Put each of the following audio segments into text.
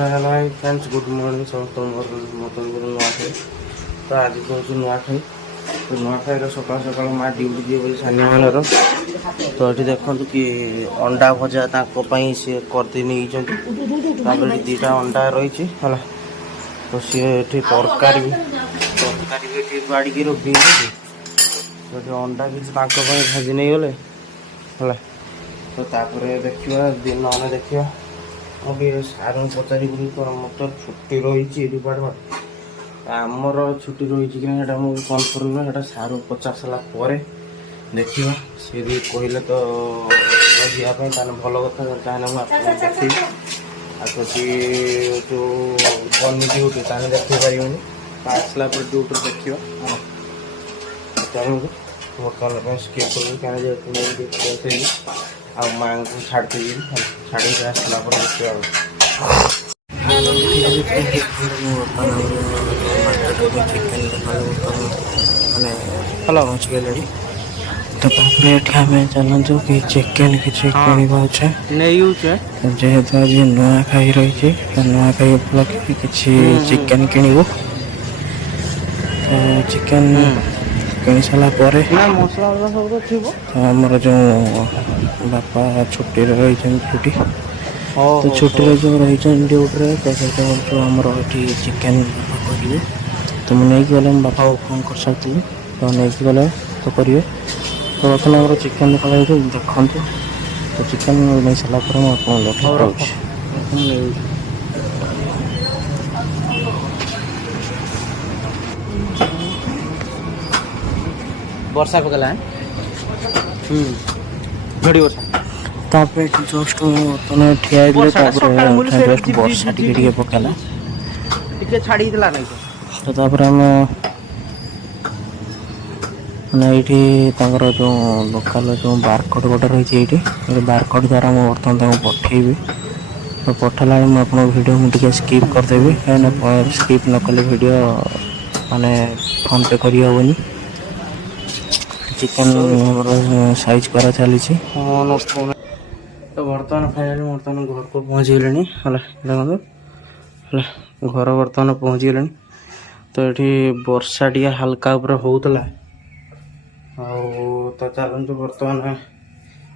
Hello friends good morning समस्त मत नुआखाई तो आज कौन नुआखाई तो नुआखाई सकाल सकाल माँ ड्यूटी दिए बोली सानी मानर तो ये देखो कि अंडा भजा सी करदे नहीं दीटा अंडा रही है तो सी तरकारी भी बाड़ी रखी तो अंडा किसी भाजी नहीं गले है तो देखा दिन मैंने देखा मुझे सार पचारि मतलब छुट्टी रही डिपार्टमेंट आमर छुट्टी रही कि मुझे कन्फर्म है सार पचार सारापर देखा सी भी कहले तो जावाई भल कथा कहीं मुझे देखी आदि जो बनी ड्यूटी देखे पारे आसला ड्यूटी देखा बर्तमान स्किप कर माँ को छाड़ी छाड़ी आसला देखा मैंने भल पहुँच गले तो चलु कि चिकेन किसी किचे जेहेतु आज नुआखाई रही नुआखाई उपलक्षे किसी चिकेन किणव चिकेन किणी सारापर आमर जो बापा छुट्टी रही ड्यूटी तो छुट्टी जो रही ड्यूटी तो आमर ये चिकेन करेंगे तो मुझे नहीं गले बापा को फोन कर सारी तो नहीं गले तो करेंगे तो बर्तमान चिकेन देखते तो चिकेन नहीं सारापर मुझे वर्षा पकला झड़ी वर्षा जस्ट बर्तमान ठिया जस्ट वर्षा टी पकला छाड़ी तो आम मैंने ये जो लोकल जो बारकोड गोटे रही है बारकोड द्वारा मुझे बर्तमान पठेबी तो पठेला मुझे वीडियो मुझे स्किप करदेवी कहीं स्किप न कले वीडियो माने फोन पे कर हेनी चिकेन साइज करा चली तो बर्तमान फाइनली बर्तमान घर को पहुँच गले देखो घर बर्तमान पहुँच गले तो ये वर्षा टी हल्का होता तो चलते बर्तमान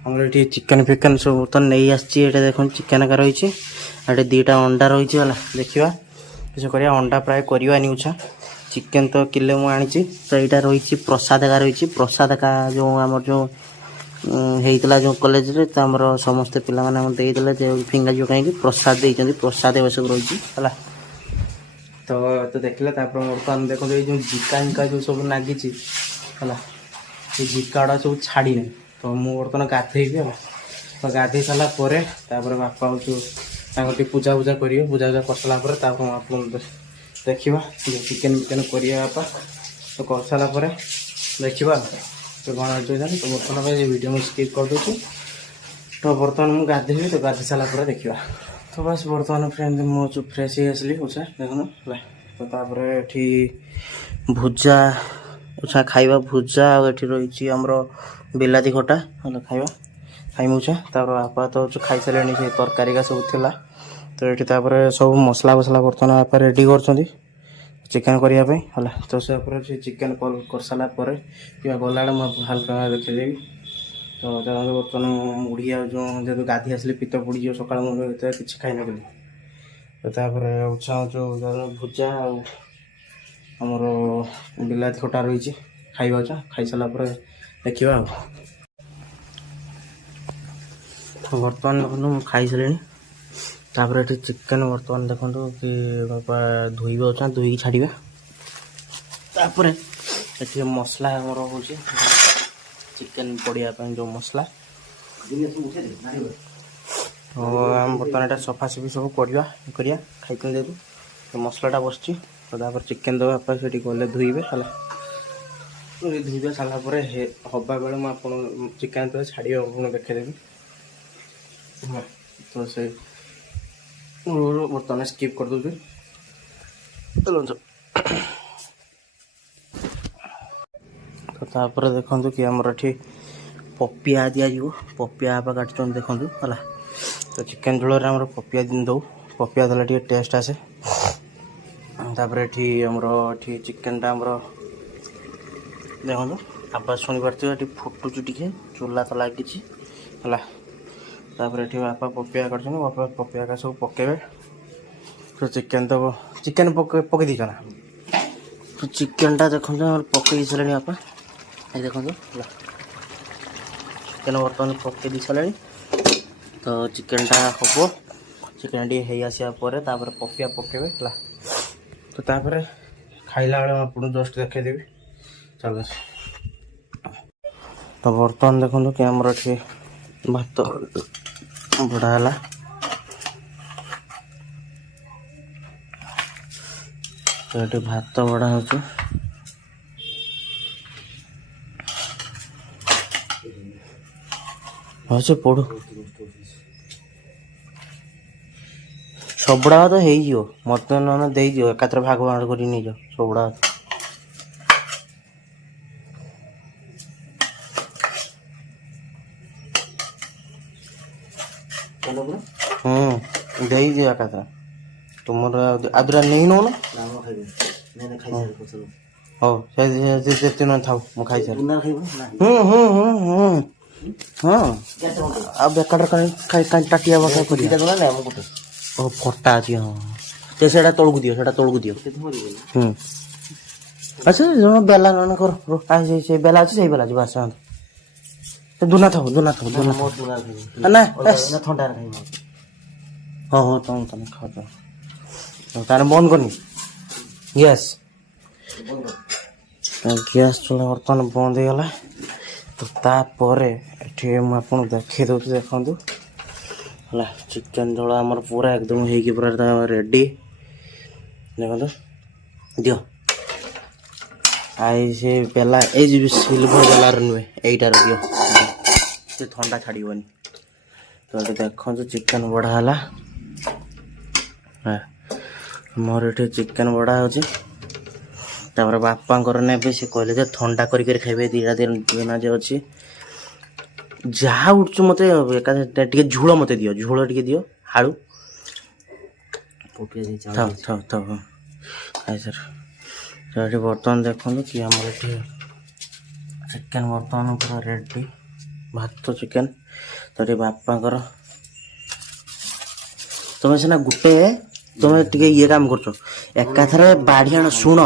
हमारे ये चिकेन फिकेन सब बर्तमान नहीं आसी देख चिकेन का रही है दीटा अंडा रही है देखा किस कर अंडा प्राय करवानी उछा चिकेन तो किले मुझे तो यहाँ रही प्रसाद का रही प्रसाद का जो आम जो होता जो कॉलेज रे तो आम समस्ते पाने जो फिंगा जो कहीं प्रसाद देते प्रसाद ए सब रही है तो देखले बर्तमान देखो जो जिका जो सब नागी है ये जिका गुड़ा सब छाड़ी नहीं तो मुझे बर्तमान गाधेबी है तो गाधे सारापर बापा जो पूजा पूजा करेंगे पूजा पूजा कर सारापर आप देखा जो चिकेन विकेन करिए बापा तो कर सारापर देखा तो कौन है तो बर्तमान वीडियो मुझे स्किप कर दूसरी तो बर्तमान मुझे गाधेबी तो गाधे सारापर देखा तो बस बर्तमान फ्रेंड मुझे फ्रेश ही आसली उषा देखना तो ये भुजा उषा खाइबा भुजा आठी रही आमर बिलाती खटा खाइबा खाइमु उषा बापा तो खाई सारे से तरकारी का सब थिला तो ये सब मसला फसला बर्तमान बापा रेडी कर चिकेन करने है तो से चिकेन कल कर सारापर कि गला हल्का देखी तो बर्तमान मुढ़ी जो जब गाधी आसली पित्त पड़ी सका मुझे किसी खाई नी तो उछा जो भुजा आमर बिलाती खटा रही खाइबा खाई सारापर देखा बर्तमान देखो खाई सारे तापर ये चिकेन बर्तमान देखो कि बापा धोइबा अच्छा धोई छाड़िबा तापर ये मसला आमर हो चिकेन पड़िया जो मसला आम बर्तमान सफा सफी सब करिया खाई देतु मसलाटा बस तो चिकेन दबा बापा से गले धोइबे है धोइबा सारापर हवा बेले मुझे चिकेन तो छाड़ी देखेदेवी तो से बर्तमान स्किप कर दूसरी तो देखो कि आमर ये पपिया दि पपिया आप काटुन देखो है तो चिकेन झोल पपिया दिन दो पपिया देले टे टेस्ट आसे तापर एठी हमरो एठी चिकन टा हमरो देखो आवाज शुणी पार्थ ये फुटुचु टे चूल्हा तो लगी है तापर एठी बापा पपिया कर बापा पपिया का सब पकेबे तो चिकन तो चिकन पके दीच ना तो चिकन टा देखो पकई सारे बापा ये देखो चिकन बर्तमान पकई दी सारे तो चिकन टा हम चिकन टी हो आसा पपिया पकेबे है तो तापर खाइला बेले आपको जस्ट देखदेवी चल तो बर्तमान देखो कि आमर ये भात बड़ा है तो ये भात बड़ा हो पड़ू सबुड़ा तो हो मत ना दे एकात्र भाग भाग कर नहीं जाओ सबुड़ा दे एकात्र तुम आदुरा नहीं नो ना हो था मुझे खाई हाँ अब बेकार टाटिया बसा कर ओ फटा अच्छी हाँ तो से तौक दियो तौक दियो अच्छा जो बेला ना कर से बेला अच्छे से बेला बस दुना था ना ठंडा हाँ हाँ तुम तुम खाओ तार बंद करनी गैस गैस चूल्हा बर्तमान बंद हो गला तो तापर ये मुझे देखी दूँ देखूँ है चिकन झोल आमर पूरा एकदम हो पूरा रेडी देखो दियो आई से बेला ये सिल्वर बेलार नुहे यहीटार दियो से ठंडा छाड़बनी तो ये देखो चिकन बड़ा है मोर ये चिकन बड़ा हो बापा ने से कहले ठंडा कर खाइबे दीटा दिन जो अच्छी जहाँ उठु मत झोल मत दियो झोल टे दियो आलू था था था हाय सर तो ये बर्तमान देखो कि आम चिकन बर्तमान पूरा रेडी भात चिकन तो ये बापा तुम्हें सीना गोटे तुम्हें टे ये काम कर एकाथर बाड़ी आण शुण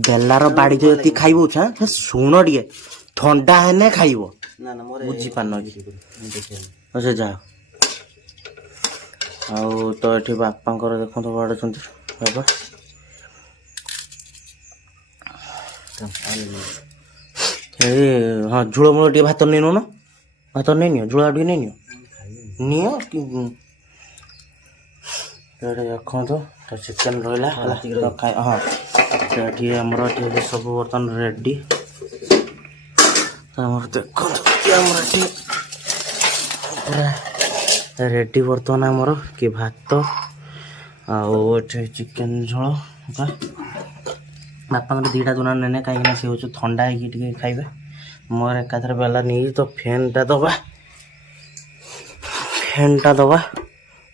बेलार बाड़ी जो ये खाइबू शुण टे ठंडा है खाइब बुझी पान अच्छा जा आउ तो ये बापा देखो तो बाढ़ बाबा हाँ झोल मूल टे भात नहीं ना भात नहीं नियो झोल टे नहीं नियो देखो तो चिकन रहा हाँ ये आमर सब बर्तमान रेडी देखो पूरा रेडी बर्तमान आमर कि भात आठे चिकन झोल बापा दीटा दुना ने कहीं सी हूँ ठंडा है खाइबे मोर एकाथर बेला नहीं तो फैन टा दबा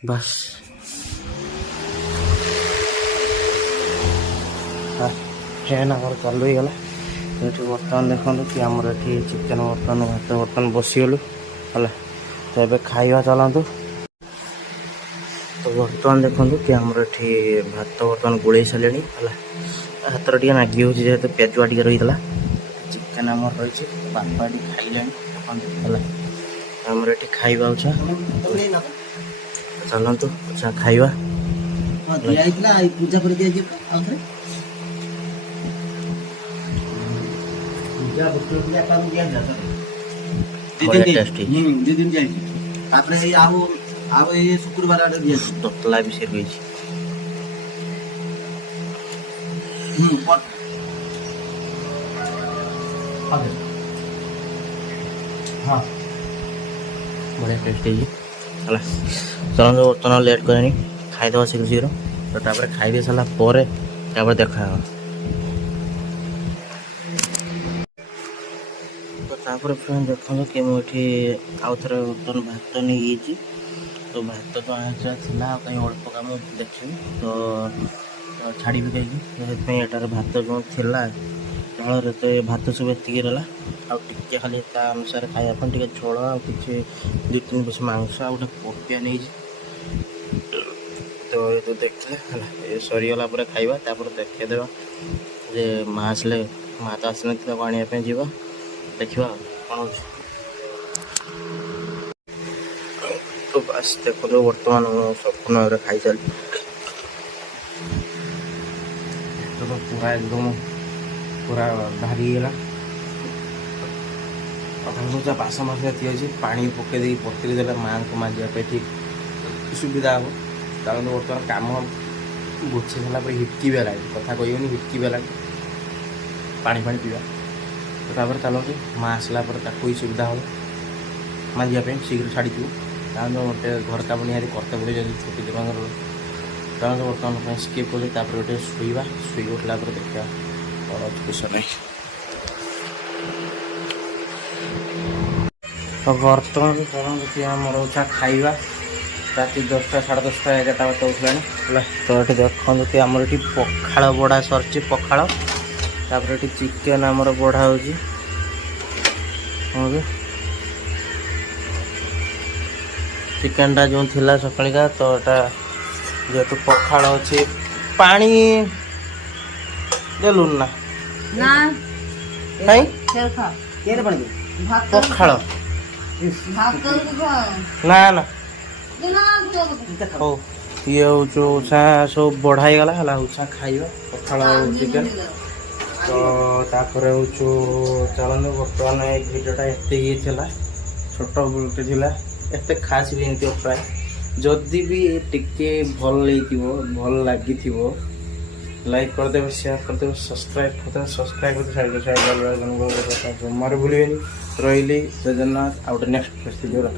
बस फैन आम चालू ही गला तो बर्तमान देखो कि आमर ये चिकन बर्तमान भात बर्तमान बसीगलु है तो ये खाଇବା चलातु तो बर्तमान देखो कि आमर ये भात बर्तमान गोले सारे है हाथ टे नागी हो जेहतु पेजुआ टे रही है चिकेन आमर रही बापा टी खाइले है आमर ये खाଇବା चलतु अच्छा खाଇବା पूजा कर शुक्रवार ततला भी से हाँ बढ़िया टेस्ट है चलो बर्तमान लेट करे खाईदे शीघ्र शीघ्र तो खाई सारा देखा तो फ्रेंड देखो कि मुझे आउ थे बर्तमान भात नहीं तो भात तो थिला कहीं अल्प कम देखी तो छाड़ी कहीं एटार भात जो थिला चाउर तो भात सब एतिक रहा आगे खाली अनुसार खायापी टे झोल आ कि 2-3 पिस मांस आ गोटे पपिया नहीं तो ये तो देखते ये सरीगला खाइबा देखदेवा जे माँ आसले माँ तो आसी ना आने जा देखा कौन हो तो बस देखो बर्तमान संपूर्ण भाव खाई चली तो पूरा एकदम पूरा भारी गला अधा बास मस अच्छी पानी पकईदे पतरी देला माँ को माजिया ठीक सुविधा हम कारण बर्तमान कम गुछे सारा हिटकी लगे कथा कहनी हिटकी लगे पानी पानी पीवा तो चलते माँ आसला ही सुविधा हम माजिया शीघ्र छाड़ी कारण गोटे घर काम निहारी करते पड़े जब छुट्टी देवा कारण बर्तमान स्किप कले गोटे शुवा शुई उठला देखा कौन किस नहीं तो बर्तमान कौन देखिए आमर उठा खाइबा राति 10टा 10:30 11टा बात उठला तो ये देखते आमर ये पखाड़ बड़ा सरची पखाड़ तापर ये चिकेन आमर बड़ा हो चिकेनटा जो थिला सकाळिका तो एटा जेतु पखाड़ अच्छे पानी देलुन ना नहीं पखाड़ ना ना हो ये उषा सब बढ़ाई गला हला उषा खाइबा पखाड़ चिकेन तो तापर चलन बर्तमान भिडियोटा एत ही छोट बुटे थिला एत खास भी नहीं प्राय जदि भी टिके भल भल लगी लाइक करदे शेयर करदे सब्सक्राइब करते जमार भूल रही जगन्नाथ आउट नेक्स्ट वीडियो रख।